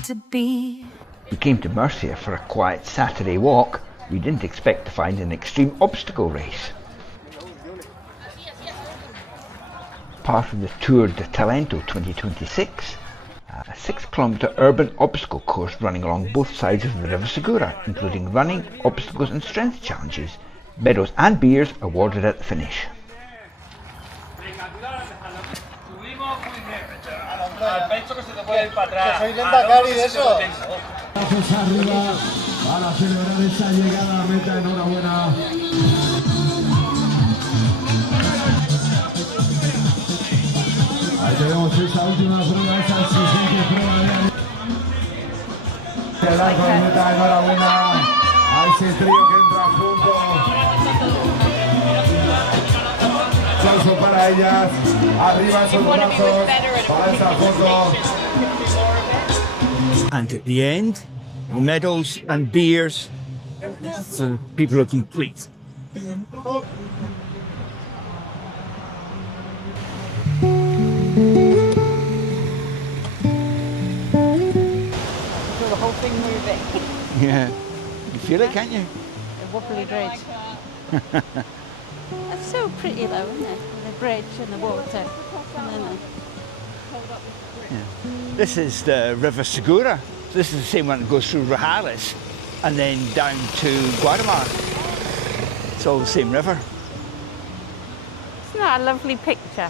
meant to be. We came to Murcia for a quiet Saturday walk. We didn't expect to find an extreme obstacle race. Part of the Tour de Talento 2026, a 6-kilometre urban obstacle course running along both sides of the River Segura, including running, obstacles and strength challenges. Medals and beers awarded at the finish. Para celebrar esa llegada a meta, enhorabuena. Ahí tenemos esa última prueba, esa siguiente prueba de largo de meta, enhorabuena a ese trío que entra junto. Aplauso para ellas, arriba esos brazos, para esa foto. And at the end, medals and beers, so people are complete. So the whole thing moving. Yeah, you feel it, can't you? A wobbly bridge. That's so pretty though, isn't it? The bridge and the water. Yeah. This is the River Segura. So this is the same one that goes through Rehearsals and then down to Guatemala. It's all the same river. Isn't that a lovely picture?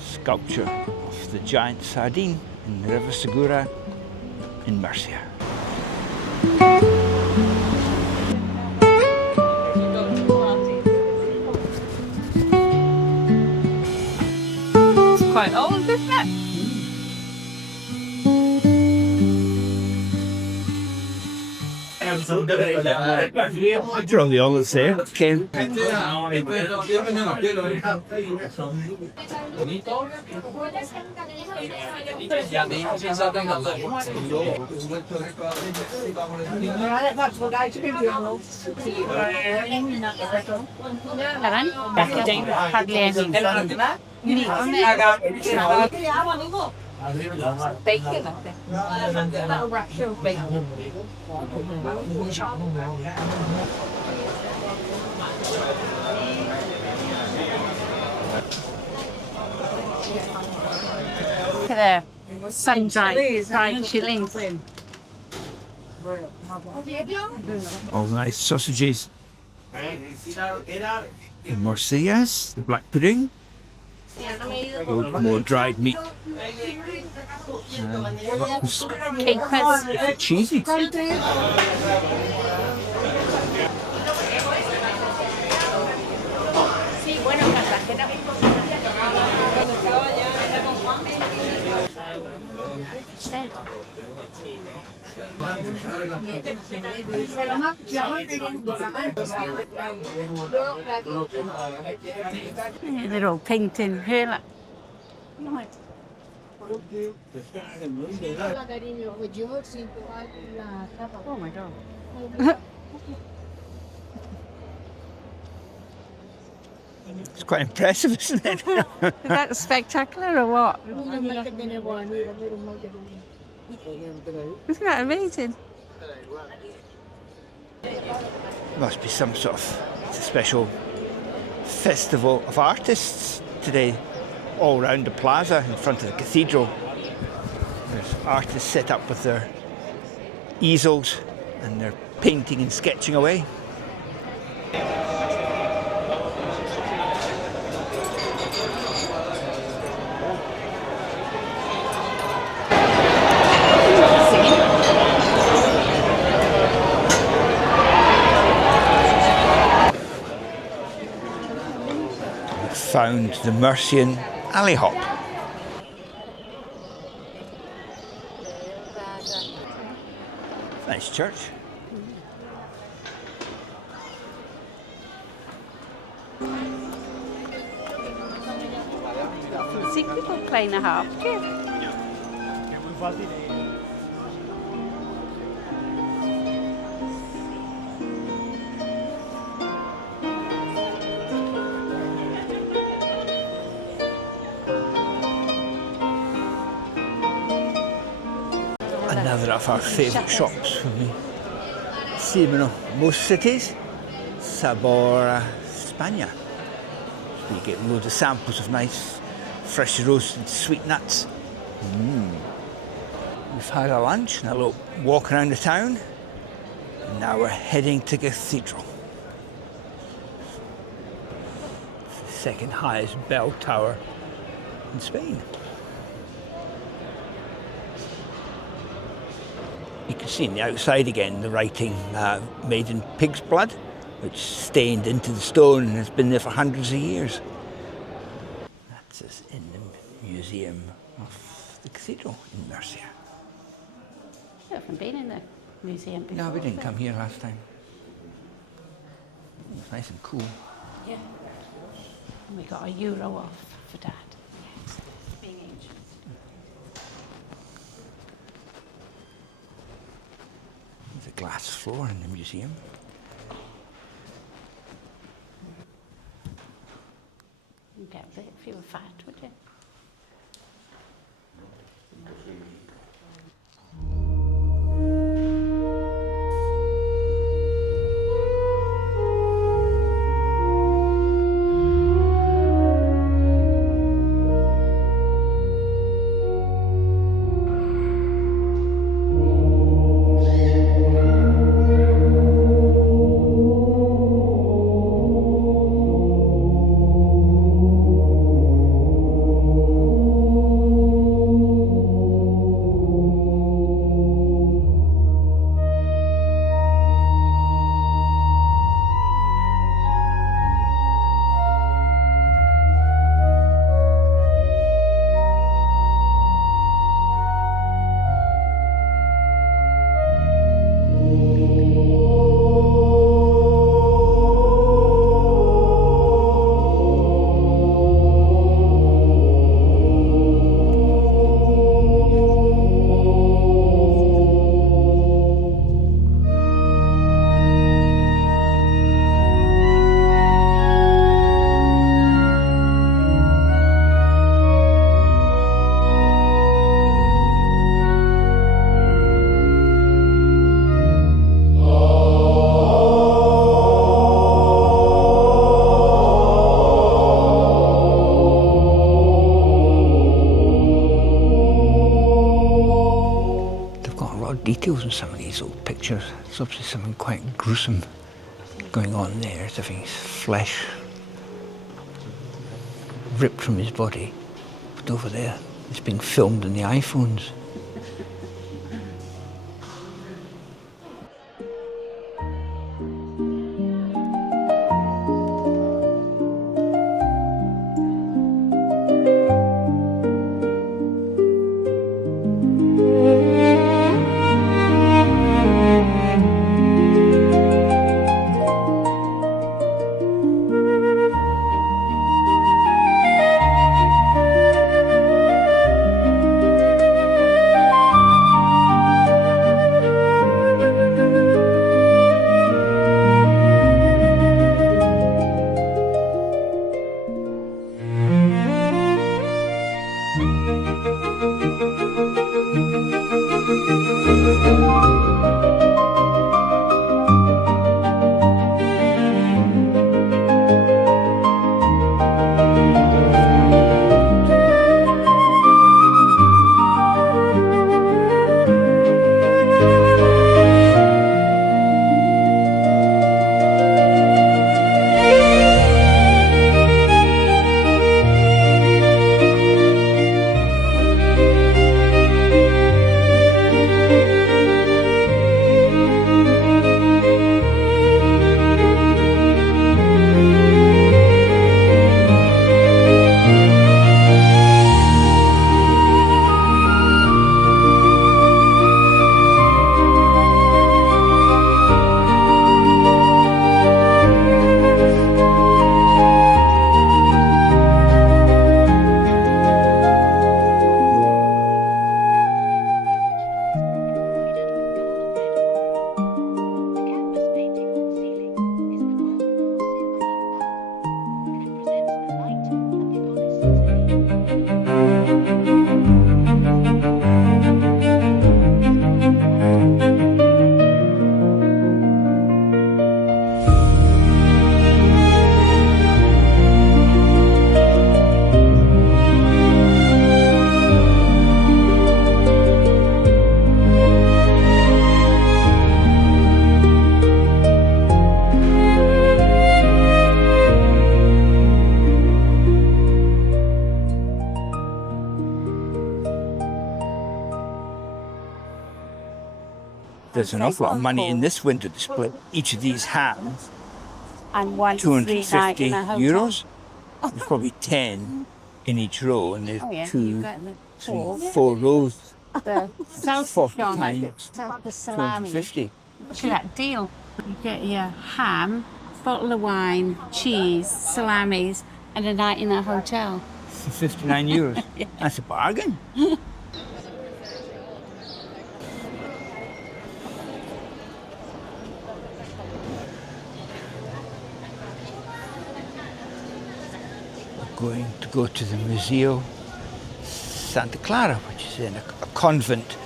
Sculpture of the giant sardine in the River Segura in Murcia. It's quite old, isn't it? You're on the olives there. Okay. Look at there. Sun-dried fried chilies. All nice sausages. The morcillas, the black pudding. More dried meat. Capers. Cheesy. They're all painting here. Oh my god. It's quite impressive, isn't it? Is that spectacular or what? Isn't that amazing? Must be some sort of special festival of artists today, all around the plaza in front of the cathedral. There's artists set up with their easels and they're painting and sketching away. Found the Murcian alley hop. Nice church. See people playing the harp. Yeah. Another of our favourite shops when we see them in most cities, Sabor España. You get loads of samples of nice, fresh roasted sweet nuts. We've had our lunch and a little walk around the town, and now we're heading to Cathedral. It's the second highest bell tower in Spain. You can see on the outside again the writing made in pig's blood, which stained into the stone and has been there for hundreds of years. That's us in the museum of the cathedral in Murcia. You haven't been in the museum before? No, we didn't come here last time. It was nice and cool. Yeah. And we got €1 off for Dad. Yes. Being ancient. There's a glass floor in the museum. You'd get a bit if you were fat, would you? Details in some of these old pictures. There's obviously something quite gruesome going on there. It's having his flesh ripped from his body. But over there, it's being filmed on the iPhones. there's an awful lot of money in this window to split each of these hams. And 1 free night 250 in a hotel. euros. There's probably 10 in each row, and there's Oh yeah, two, you got the three, 4 rows. The 40 salchichon, times the salami. 250. Look at that deal. You get your ham, bottle of wine, cheese, salamis, and a night in a hotel. 59 euros. That's a bargain. Going to go to the Museo Santa Clara, which is in a convent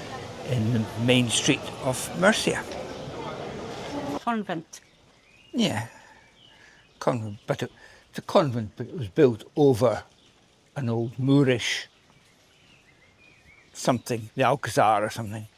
in the main street of Murcia. Convent. Yeah, convent, but it's a convent, but it was built over an old Moorish something, the Alcazar or something.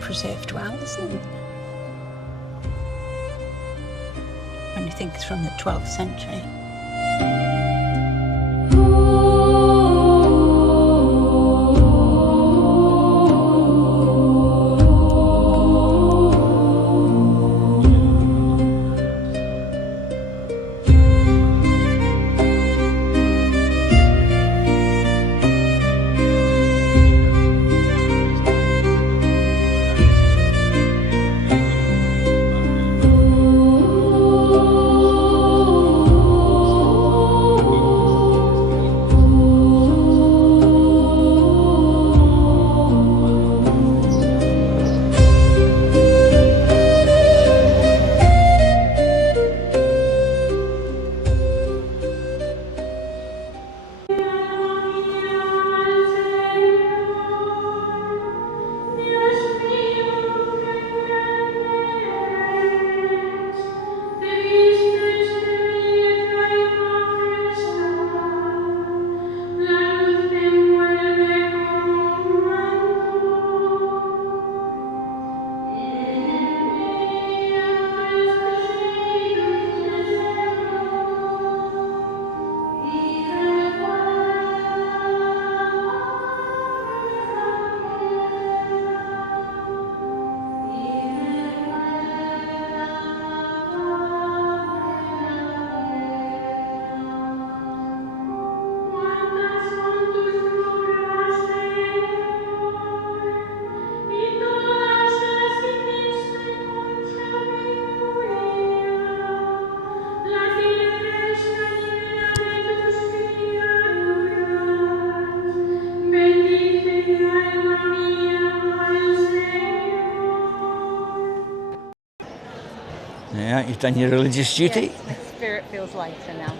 Preserved well, isn't it? When you think it's from the 12th century. Yeah, you've done your religious duty. Yes, my spirit feels lighter now.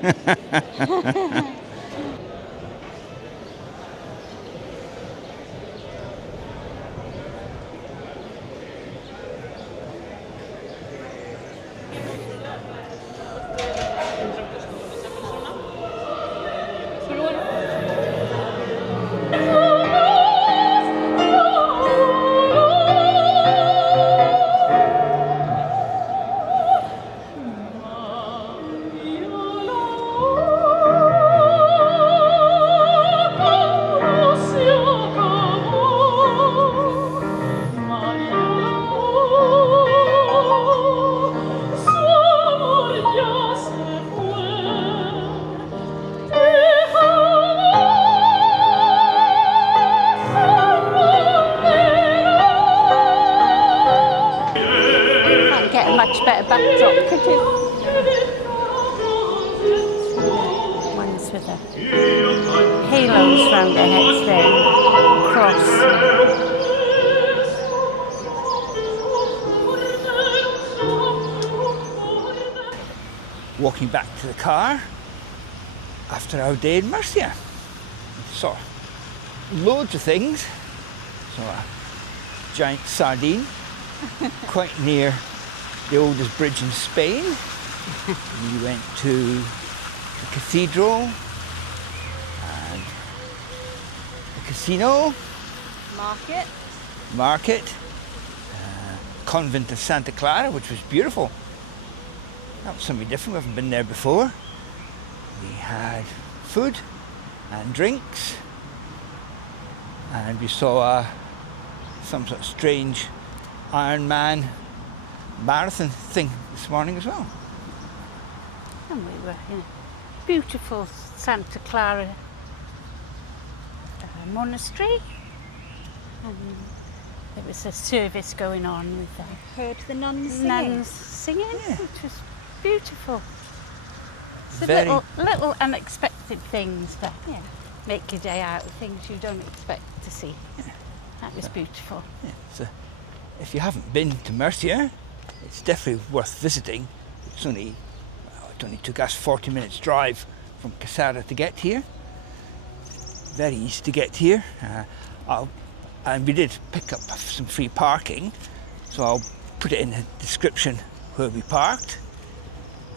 Get a much better backdrop, could you? Ones with the halos round their heads there, cross. walking back to the car after our day in Murcia. Saw loads of things. Saw a giant sardine quite near the oldest bridge in Spain. We went to the cathedral and the casino, market, convent of Santa Clara, which was beautiful. That was something different, we haven't been there before. We had food and drinks, and we saw some sort of strange Ironman marathon thing this morning as well. And we were in a beautiful Santa Clara monastery. And there was a service going on with Heard the nuns singing. Yeah. Which was beautiful. So Very- little unexpected things that make your day out of things you don't expect to see. That was beautiful. Yeah, so if you haven't been to Murcia, it's definitely worth visiting. It only took us 40 minutes drive from Quesada to get here. Very easy to get here. And we did pick up some free parking, so I'll put it in the description where we parked.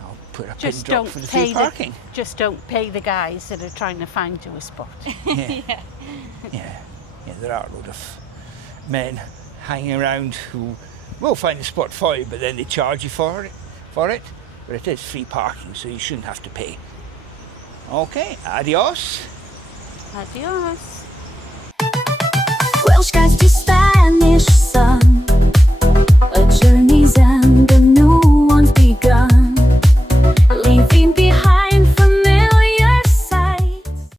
I'll put a pin drop for the free parking. Just don't pay the guys that are trying to find you a spot. Yeah, there are a lot of men hanging around who will find a spot for you, but then they charge you for it. But it is free parking, so you shouldn't have to pay. Okay, adios. Adios. Welsh guys just